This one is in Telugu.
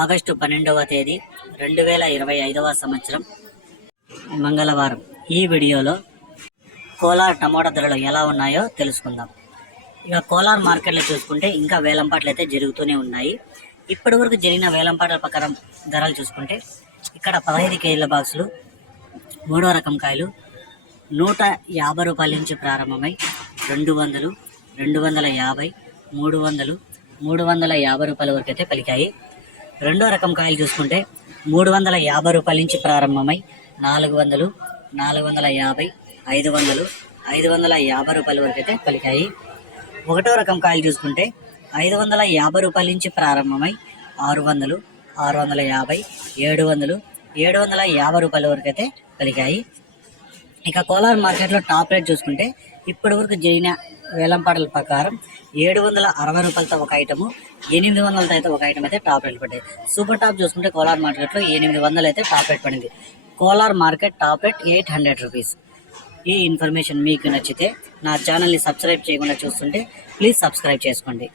ఆగస్టు 12వ తేదీ 2025వ సంవత్సరం మంగళవారం. ఈ వీడియోలో కోలార్ టమోటా ధరలు ఎలా ఉన్నాయో తెలుసుకుందాం. ఇక కోలార్ మార్కెట్లో చూసుకుంటే ఇంకా వేలంపాట్లు అయితే జరుగుతూనే ఉన్నాయి. ఇప్పటి వరకు జరిగిన వేలంపాట్ల ప్రకారం ధరలు చూసుకుంటే ఇక్కడ 15 కేజీల బాక్సులు మూడో రకం కాయలు 150 రూపాయల నుంచి ప్రారంభమై 200, 250, 300, 350 రూపాయల వరకు అయితే పలికాయి. రెండో రకం కాయలు చూసుకుంటే 350 రూపాయల నుంచి ప్రారంభమై 400, 450, 500, 550 రూపాయల వరకు అయితే పలికాయి. ఒకటో రకం కాయలు చూసుకుంటే 550 రూపాయల నుంచి ప్రారంభమై 600, 650, 700, 750 రూపాయల వరకు అయితే పలికాయి. ఇక కోలార్ మార్కెట్లో టాప్ రేట్ చూసుకుంటే ఇప్పటి వరకు జరిగిన వేలంపాటల ప్రకారం 760 రూపాయలతో ఒక ఐటము, 800 అయితే ఒక ఐటమ్ అయితే టాప్ రేట్ పడ్డాయి. సూపర్ టాప్ చూసుకుంటే కోలార్ మార్కెట్లో 800 అయితే టాప్ రేట్ పడింది. Kolar market top rate 800 rupees. ఈ ఇన్ఫర్మేషన్ మీకు నచ్చితే నా ఛానల్ని సబ్స్క్రైబ్ చేయకుండా చూస్తుంటే ప్లీజ్ సబ్స్క్రైబ్ చేసుకోండి.